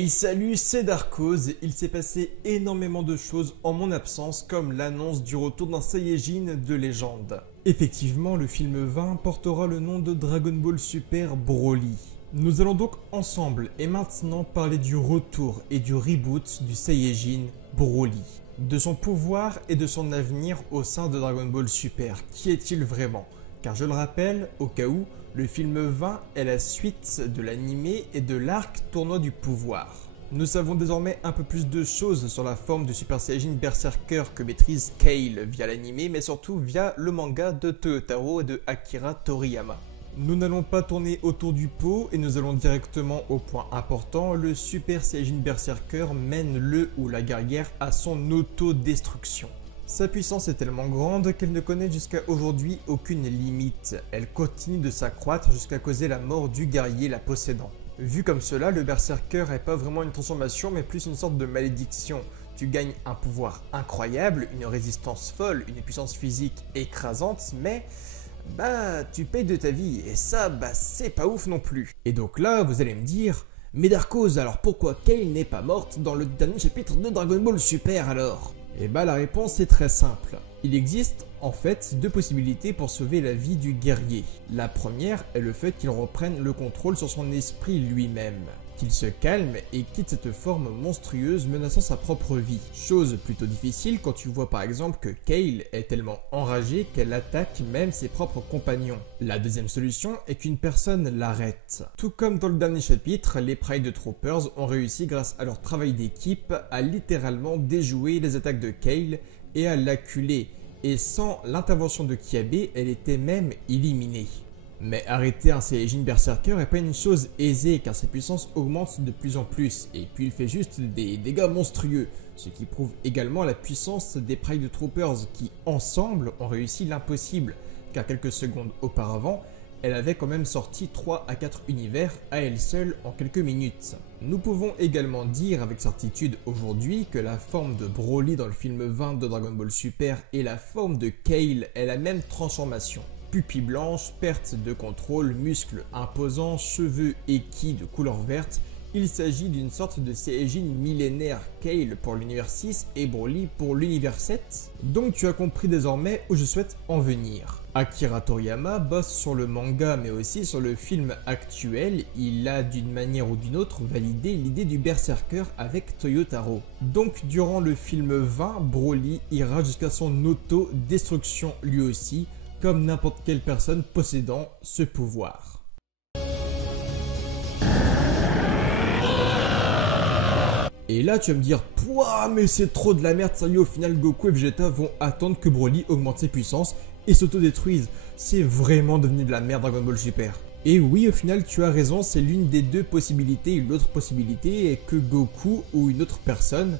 Hey salut, c'est Darkoz. Il s'est passé énormément de choses en mon absence, comme l'annonce du retour d'un Saiyajin de légende. Effectivement, le film 20 portera le nom de Dragon Ball Super Broly. Nous allons donc ensemble et maintenant parler du retour et du reboot du Saiyajin Broly, de son pouvoir et de son avenir au sein de Dragon Ball Super. Qui est-il vraiment? Car je le rappelle, au cas où, le film 20 est la suite de l'animé et de l'arc Tournoi du pouvoir. Nous savons désormais un peu plus de choses sur la forme du Super Saiyajin Berserker que maîtrise Kale via l'animé, mais surtout via le manga de Toyotaro et de Akira Toriyama. Nous n'allons pas tourner autour du pot et nous allons directement au point important. Le Super Saiyajin Berserker mène le ou la guerrière à son autodestruction. Sa puissance est tellement grande qu'elle ne connaît jusqu'à aujourd'hui aucune limite. Elle continue de s'accroître jusqu'à causer la mort du guerrier la possédant. Vu comme cela, le Berserker n'est pas vraiment une transformation mais plus une sorte de malédiction. Tu gagnes un pouvoir incroyable, une résistance folle, une puissance physique écrasante, mais tu payes de ta vie et ça, c'est pas ouf non plus. Et donc là, vous allez me dire, mais Darkoz, alors pourquoi Kale n'est pas morte dans le dernier chapitre de Dragon Ball Super alors? Et la réponse est très simple. Il existe en fait deux possibilités pour sauver la vie du guerrier. La première est le fait qu'il reprenne le contrôle sur son esprit lui-même, qu'il se calme et quitte cette forme monstrueuse menaçant sa propre vie. Chose plutôt difficile quand tu vois par exemple que Kale est tellement enragée qu'elle attaque même ses propres compagnons. La deuxième solution est qu'une personne l'arrête. Tout comme dans le dernier chapitre, les Pride Troopers ont réussi grâce à leur travail d'équipe à littéralement déjouer les attaques de Kale et à l'acculer. Et sans l'intervention de Kiabe, elle était même éliminée. Mais arrêter un Saiyajin Berserker n'est pas une chose aisée car sa puissance augmente de plus en plus et puis il fait juste des dégâts monstrueux, ce qui prouve également la puissance des Pride Troopers qui ensemble ont réussi l'impossible car quelques secondes auparavant, elle avait quand même sorti 3 à 4 univers à elle seule en quelques minutes. Nous pouvons également dire avec certitude aujourd'hui que la forme de Broly dans le film 20 de Dragon Ball Super et la forme de Kale est la même transformation. Pupilles blanches, perte de contrôle, muscles imposants, cheveux équis de couleur verte, il s'agit d'une sorte de Saiyajin millénaire, Kale pour l'univers 6 et Broly pour l'univers 7. Donc tu as compris désormais où je souhaite en venir. Akira Toriyama bosse sur le manga mais aussi sur le film actuel, il a d'une manière ou d'une autre validé l'idée du Berserker avec Toyotaro. Donc durant le film 20, Broly ira jusqu'à son auto-destruction lui aussi, comme n'importe quelle personne possédant ce pouvoir. Et là tu vas me dire, pouah mais c'est trop de la merde, sérieux, au final Goku et Vegeta vont attendre que Broly augmente ses puissances et s'autodétruise. C'est vraiment devenu de la merde Dragon Ball Super. Et oui, au final tu as raison, c'est l'une des deux possibilités. L'autre possibilité est que Goku ou une autre personne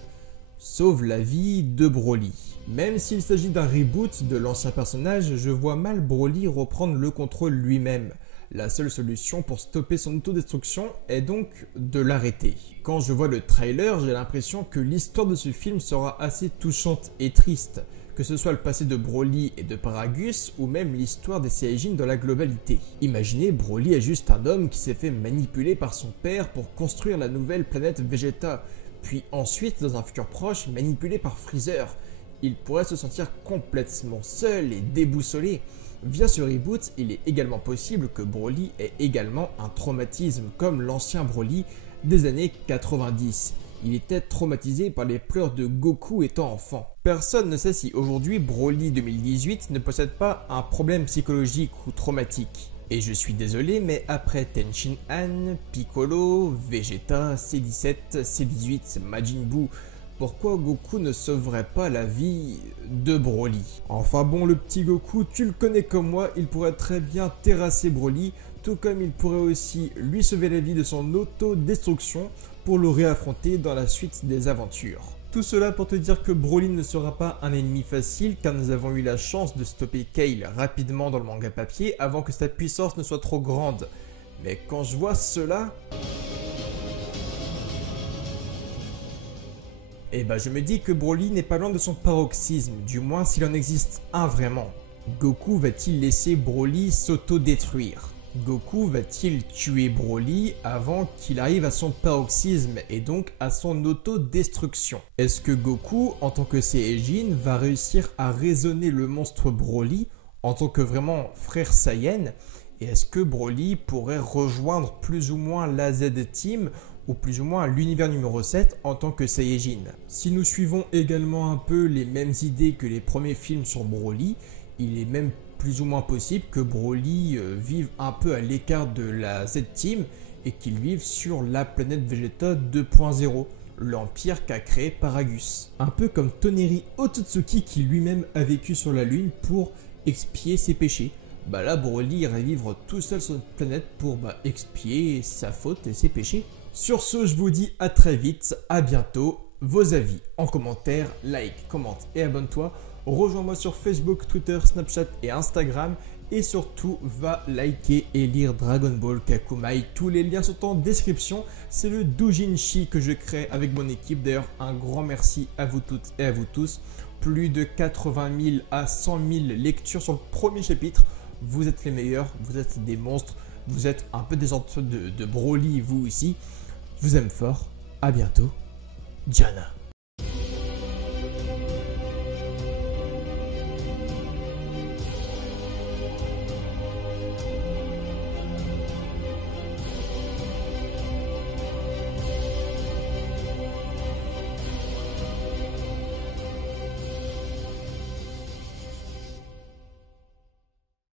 sauve la vie de Broly. Même s'il s'agit d'un reboot de l'ancien personnage, je vois mal Broly reprendre le contrôle lui-même. La seule solution pour stopper son autodestruction est donc de l'arrêter. Quand je vois le trailer, j'ai l'impression que l'histoire de ce film sera assez touchante et triste, que ce soit le passé de Broly et de Paragus ou même l'histoire des Saiyajins dans la globalité. Imaginez, Broly est juste un homme qui s'est fait manipuler par son père pour construire la nouvelle planète Vegeta, puis ensuite, dans un futur proche, manipulé par Freezer. Il pourrait se sentir complètement seul et déboussolé. Via ce reboot, il est également possible que Broly ait également un traumatisme comme l'ancien Broly des années 90. Il était traumatisé par les pleurs de Goku étant enfant. Personne ne sait si aujourd'hui Broly 2018 ne possède pas un problème psychologique ou traumatique. Et je suis désolé, mais après Tenshin Han, Piccolo, Vegeta, C17, C18, Majin Buu, pourquoi Goku ne sauverait pas la vie de Broly? Enfin bon, le petit Goku, tu le connais comme moi, il pourrait très bien terrasser Broly, tout comme il pourrait aussi lui sauver la vie de son auto-destruction pour le réaffronter dans la suite des aventures. Tout cela pour te dire que Broly ne sera pas un ennemi facile car nous avons eu la chance de stopper Kale rapidement dans le manga papier avant que sa puissance ne soit trop grande. Mais quand je vois cela... je me dis que Broly n'est pas loin de son paroxysme, du moins s'il en existe un vraiment. Goku va-t-il laisser Broly s'auto-détruire? Goku va-t-il tuer Broly avant qu'il arrive à son paroxysme et donc à son autodestruction? Est-ce que Goku, en tant que Saiyajin, va réussir à raisonner le monstre Broly en tant que vraiment frère Saiyan? Et est-ce que Broly pourrait rejoindre plus ou moins la Z-Team ou plus ou moins l'univers numéro 7 en tant que Saiyajin? Si nous suivons également un peu les mêmes idées que les premiers films sur Broly, il est même plus ou moins possible que Broly vive un peu à l'écart de la Z-Team et qu'il vive sur la planète Vegeta 2.0, l'empire qu'a créé Paragus. Un peu comme Toneri Otsutsuki qui lui-même a vécu sur la Lune pour expier ses péchés. Bah là, Broly irait vivre tout seul sur notre planète pour expier sa faute et ses péchés. Sur ce, je vous dis à très vite, à bientôt. Vos avis en commentaire, like, commente et abonne-toi. Rejoins-moi sur Facebook, Twitter, Snapchat et Instagram. Et surtout, va liker et lire Dragon Ball Kakumai. Tous les liens sont en description. C'est le doujinshi que je crée avec mon équipe. D'ailleurs, un grand merci à vous toutes et à vous tous. Plus de 80 000 à 100 000 lectures sur le premier chapitre. Vous êtes les meilleurs, vous êtes des monstres. Vous êtes un peu des sortes de Broly, vous ici. Je vous aime fort. À bientôt. Diana.